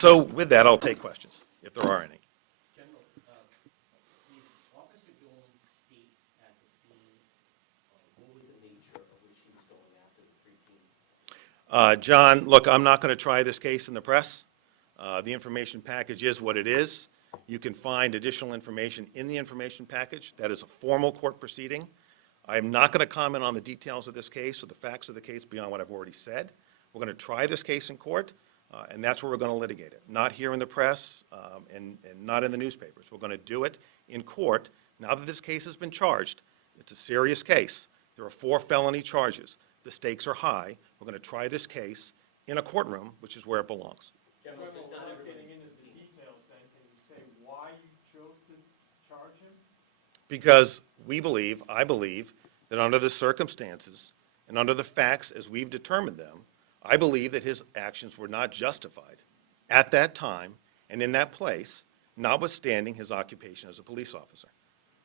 So with that, I'll take questions, if there are any. General, did Officer Dolan state at the scene what was the nature of which he was going after the three teens? John, look, I'm not going to try this case in the press. The information package is what it is. You can find additional information in the information package. That is a formal court proceeding. I am not going to comment on the details of this case or the facts of the case beyond what I've already said. We're going to try this case in court, and that's where we're going to litigate it. Not here in the press and not in the newspapers. We're going to do it in court. Now that this case has been charged, it's a serious case. There are 4 felony charges. The stakes are high. We're going to try this case in a courtroom, which is where it belongs. General, General, just not without everybody getting into can the see. details then, can you say why you chose to charge him? Because I believe, that under the circumstances and under the facts as we've determined them, I believe that his actions were not justified at that time and in that place, notwithstanding his occupation as a police officer.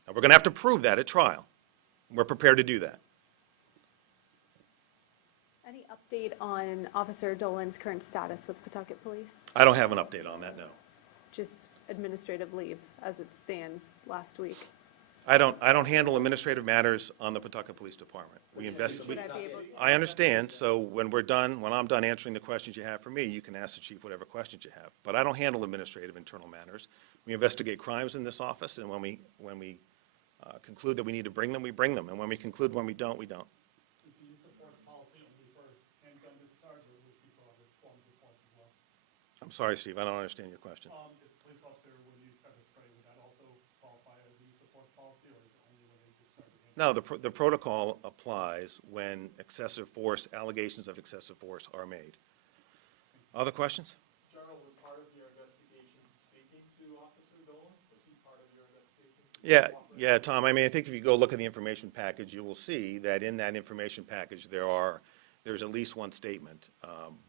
Now, we're going to have to prove that at trial. We're prepared to do that. Any update on Officer Dolan's current status with Pawtucket Police? I don't have an update on that, no. Just administrative leave as it stands last week. I don't handle administrative matters on the Pawtucket Police Department. We invest. Should I be able to? I understand, so when I'm done answering the questions you have for me, you can ask the chief whatever questions you have. But I don't handle administrative internal matters. We investigate crimes in this office, and when we conclude that we need to bring them, we bring them. And when we conclude when we don't, we don't. Is the use of force policy only for handgun discharge, or would it be for other forms of force as well? I'm sorry, Steve, I don't understand your question. If a police officer would use pepper spray, would that also qualify as a use of force policy, or is it only when they discharge a handgun? No, the protocol applies when excessive force, allegations of excessive force are made. Other questions? General, was part of your investigation speaking to Officer Dolan? Was he part of your investigation? Yeah, Tom, I mean, I think if you go look at the information package, you will see that in that information package, there's at least one statement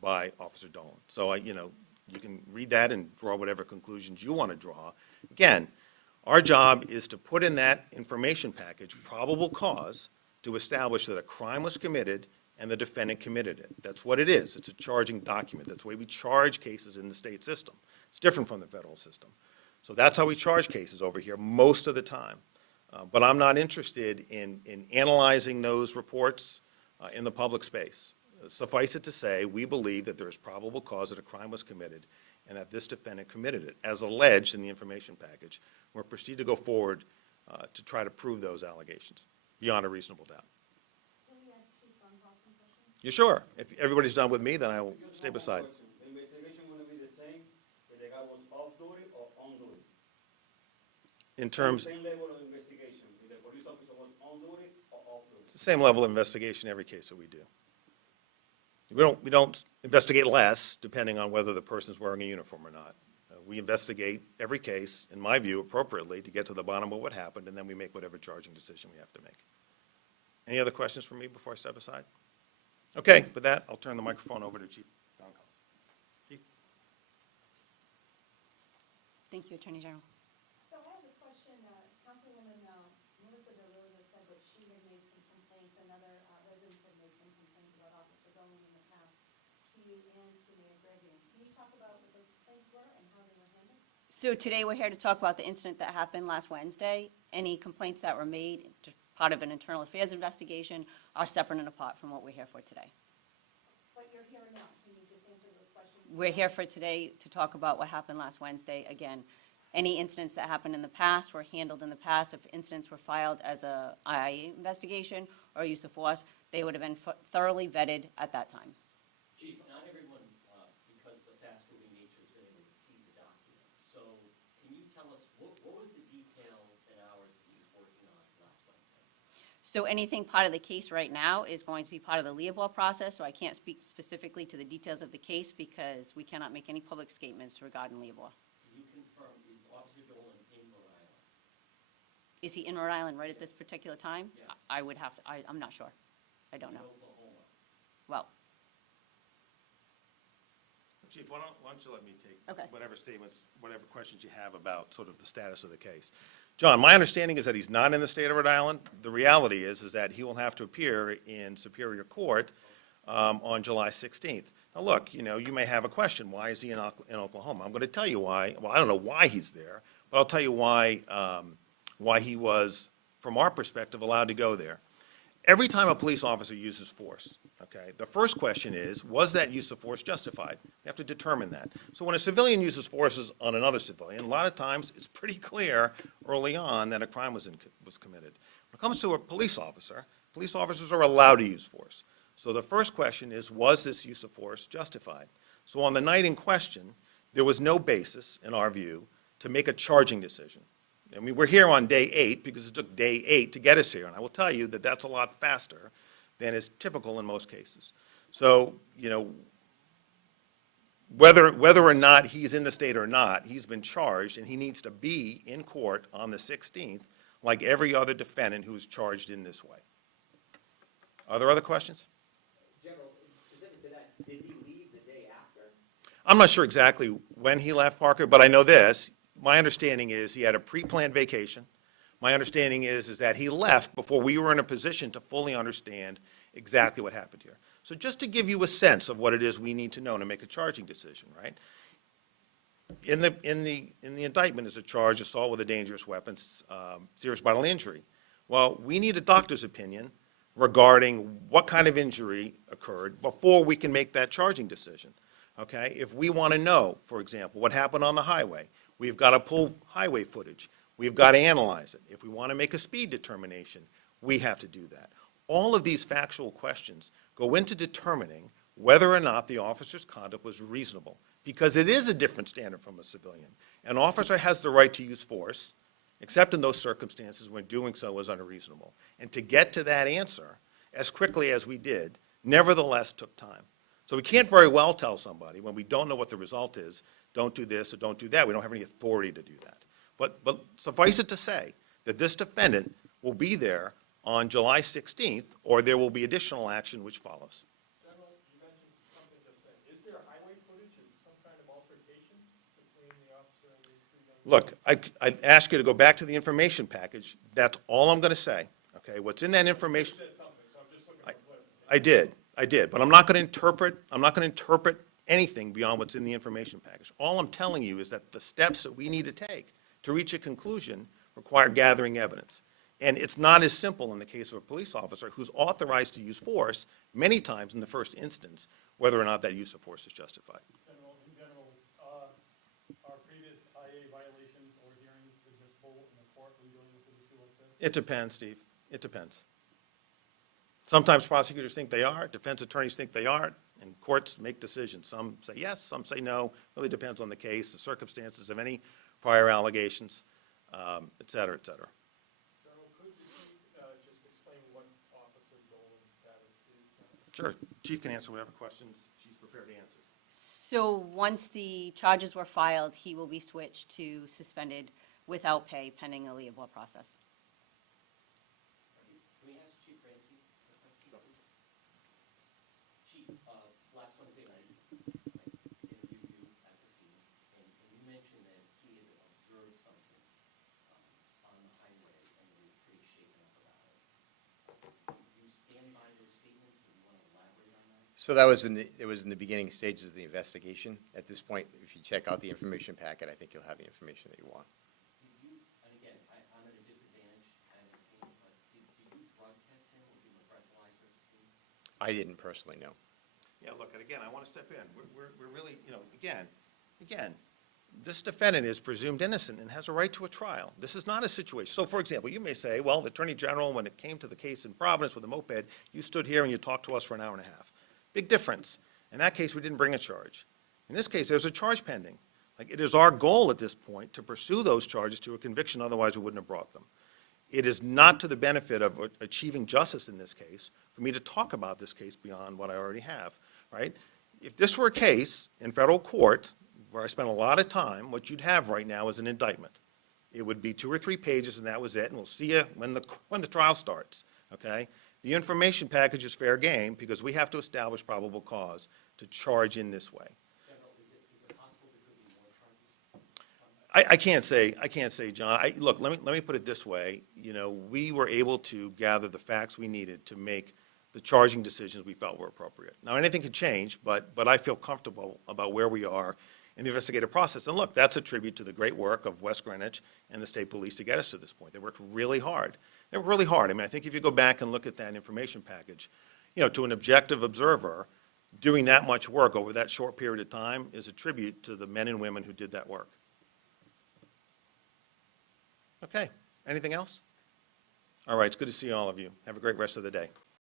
by Officer Dolan. So, you can read that and draw whatever conclusions you want to draw. Again, our job is to put in that information package probable cause to establish that a crime was committed and the defendant committed it. That's what it is. It's a charging document. That's the way we charge cases in the state system. It's different from the federal system. So that's how we charge cases over here most of the time. But I'm not interested in analyzing those reports in the public space. Suffice it to say, we believe that there is probable cause that a crime was committed and that this defendant committed it, as alleged in the information package. We'll proceed to go forward to try to prove those allegations beyond a reasonable doubt. Let me ask Chief Ron Hall some questions. You sure? If everybody's done with me, then I will stay beside. The investigation going to be the same if the guy was off duty or on duty? In terms, Same level of investigation, if the police officer was on duty or off duty? it's the same level of investigation every case that we do. We don't investigate less depending on whether the person's wearing a uniform or not. We investigate every case, in my view, appropriately to get to the bottom of what happened, and then we make whatever charging decision we have to make. Any other questions for me before I step aside? Okay, with that, I'll turn the microphone over to Chief Don Collins. Chief? Thank you, Attorney General. So I have a question. Councilwoman Melissa DeRosa said that she had made some complaints, and other residents had made some complaints about Officer Dolan in the past to you and to Mayor Gregory. Can you talk about what those complaints were and how they were handled? So today we're here to talk about the incident that happened last Wednesday. Any complaints that were made, part of an internal affairs investigation, are separate and apart from what we're here for today. But you're here now. Can you just answer those questions? We're here for today to talk about what happened last Wednesday. Again, any incidents that happened in the past were handled in the past. If incidents were filed as a IA investigation or use of force, they would have been thoroughly vetted at that time. Chief, not everyone, because of the fast-moving nature, has been able to see the document. So can you tell us, what was the detail and hours that he was working on last Wednesday? So anything part of the case right now is going to be part of the Leopold process, so I can't speak specifically to the details of the case because we cannot make any public statements regarding Leopold. Can you confirm, is Officer Dolan in Rhode Island? Is he in Rhode Island right at this particular time? Yes. I would have to, I'm not sure. I don't In know. Oklahoma? Well, Chief, why don't you let me take Okay. whatever statements, whatever questions you have about sort of the status of the case. John, my understanding is that he's not in the state of Rhode Island. The reality is that he will have to appear in Superior Court on July 16th. Now, look, you may have a question, why is he in Oklahoma? I'm going to tell you why. Well, I don't know why he's there, but I'll tell you why he was, from our perspective, allowed to go there. Every time a police officer uses force, okay, the first question is, was that use of force justified? We have to determine that. So when a civilian uses forces on another civilian, a lot of times it's pretty clear early on that a crime was committed. When it comes to a police officers are allowed to use force. So the first question is, was this use of force justified? So on the night in question, there was no basis, in our view, to make a charging decision. I mean, we're here on day 8 because it took day 8 to get us here, and I will tell you that that's a lot faster than is typical in most cases. So, whether or not he's in the state or not, he's been charged, and he needs to be in court on the 16th, like every other defendant who is charged in this way. Are there other questions? General, specific to that, did he leave the day after? I'm not sure exactly when he left, Parker, but I know this. My understanding is he had a pre-planned vacation. My understanding is that he left before we were in a position to fully understand exactly what happened here. So just to give you a sense of what it is we need to know to make a charging decision, right? In the indictment is a charge, assault with a dangerous weapon, serious bodily injury. Well, we need a doctor's opinion regarding what kind of injury occurred before we can make that charging decision, okay? If we want to know, for example, what happened on the highway, we've got to pull highway footage. We've got to analyze it. If we want to make a speed determination, we have to do that. All of these factual questions go into determining whether or not the officer's conduct was reasonable, because it is a different standard from a civilian. An officer has the right to use force, except in those circumstances when doing so was unreasonable. And to get to that answer as quickly as we did, nevertheless took time. So we can't very well tell somebody when we don't know what the result is, don't do this or don't do that. We don't have any authority to do that. But suffice it to say that this defendant will be there on July 16th, or there will be additional action which follows. General, you mentioned something just then. Is there highway footage of some kind of altercation between the officer and these 3 young men? Look, I'd ask you to go back to the information package. That's all I'm going to say, okay? What's in that information? You said something, so I'm just looking for clarification. I did, but I'm not going to interpret anything beyond what's in the information package. All I'm telling you is that the steps that we need to take to reach a conclusion require gathering evidence. And it's not as simple in the case of a police officer who's authorized to use force many times in the first instance, whether or not that use of force is justified. In general, are previous IA violations or hearings admissible in the court when dealing with an issue like this? It depends, Steve. It depends. Sometimes prosecutors think they are, defense attorneys think they aren't, and courts make decisions. Some say yes, some say no. Really depends on the case, the circumstances of any prior allegations, et cetera, et cetera. General, could the chief just explain what Officer Dolan's status is? Sure. Chief can answer whatever questions she's prepared to answer. So once the charges were filed, he will be switched to suspended without pay pending a leave-of process. Can we ask Chief Ramsey a question, please? Chief, last Wednesday night, I interviewed you at the scene, and you mentioned that he had observed something on the highway, and he was pretty shaken up about it. Do you stand by those statements, or do you want to elaborate on that? So that was it was in the beginning stages of the investigation. At this point, if you check out the information packet, I think you'll have the information that you want. Did you, and again, I'm at a disadvantage at the scene, but did you drug test him or give him a breathalyzer at the scene? I didn't personally know. Yeah, look, and again, I want to step in. We're really, again, this defendant is presumed innocent and has a right to a trial. This is not a situation. So, for example, you may say, well, the Attorney General, when it came to the case in Providence with the moped, you stood here and you talked to us for an hour and a half. Big difference. In that case, we didn't bring a charge. In this case, there's a charge pending. Like, it is our goal at this point to pursue those charges to a conviction, otherwise we wouldn't have brought them. It is not to the benefit of achieving justice in this case for me to talk about this case beyond what I already have, right? If this were a case in federal court where I spent a lot of time, what you'd have right now is an indictment. It would be 2 or 3 pages and that was it, and we'll see you when the trial starts, okay? The information package is fair game because we have to establish probable cause to charge in this way. General, is it possible there could be more charges? I can't say, John. Look, let me put it this way. We were able to gather the facts we needed to make the charging decisions we felt were appropriate. Now, anything could change, but I feel comfortable about where we are in the investigative process. And look, that's a tribute to the great work of West Greenwich and the state police to get us to this point. They worked really hard. They worked really hard. I mean, I think if you go back and look at that information package, you know, to an objective observer, doing that much work over that short period of time is a tribute to the men and women who did that work. Okay, anything else? All right, it's good to see all of you. Have a great rest of the day.